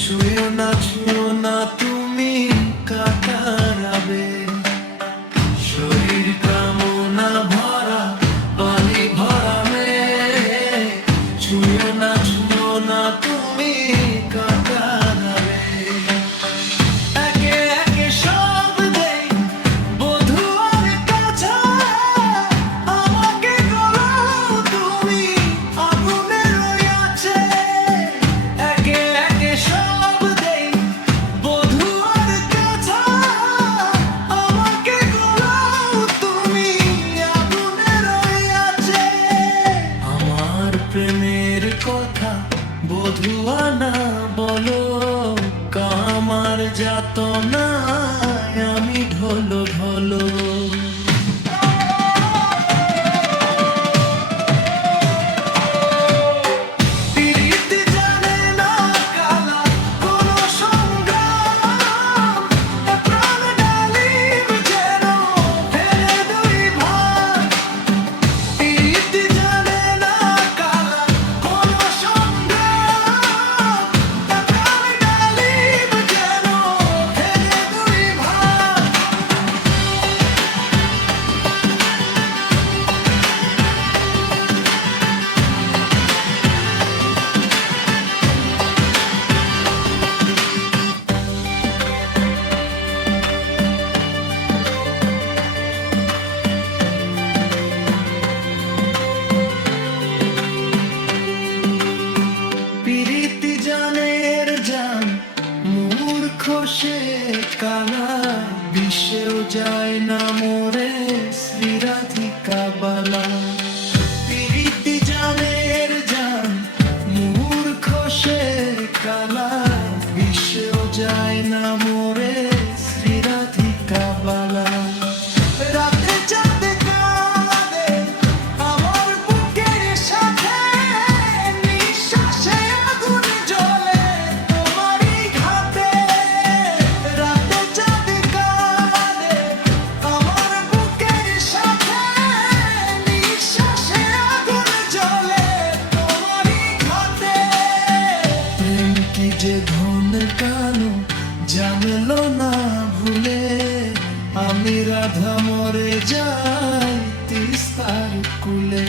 ছুঁয়ো না তুমি কাটারাবে, শরীর কামনা ভরা পানি ভরাবে। ছুঁয়ো না তুমি কাটারাবে। একে একে সব দেই বধুয়ার কাছে, আমাকে গলাও তুমি আগুনের ওই আছে। একে একে সব দেই বধুয়ার কাছে, আমাকে গলাও তুমি আগুনের ওই আছে। আমার প্রেমের কথা বধুয়া না বলো, কামার যাতনায় আমি ঢলো ঢলো। পীড়িত জানে না কালা কোনো সংগ্রাম, প্রাণ ডালিম যেন ফেলে দুই ভাই। পীড়িত জানে না কালা কোনো সংগ্রাম, প্রাণ ডালিম যেন ফেলে দুই ভাই। পীড়িতি জানের জান মূর্খ সে কালা, বিশ্বেও যায় না মোরে শ্রীরাধিকা বালা। পীড়িতি জানের জান মূর্খ সে কালা, বিশ্বেও যায় না মোরে শ্রীরাধিকা বালা। রাতে চাঁদ কাঁদে আমার বুকের সাথে, নিঃশ্বাসে আগুন জ্বলে তোমারই ঘাতে। রাতে চাঁদ কাঁদে আমার বুকের সাথে, নিঃশ্বাসে আগুন জ্বলে তোমারই ঘাতে। প্রেম কি যে ধন কানো জানলো না ভুলে, আমি রাধা মরে যাই তিস্তার কুলে।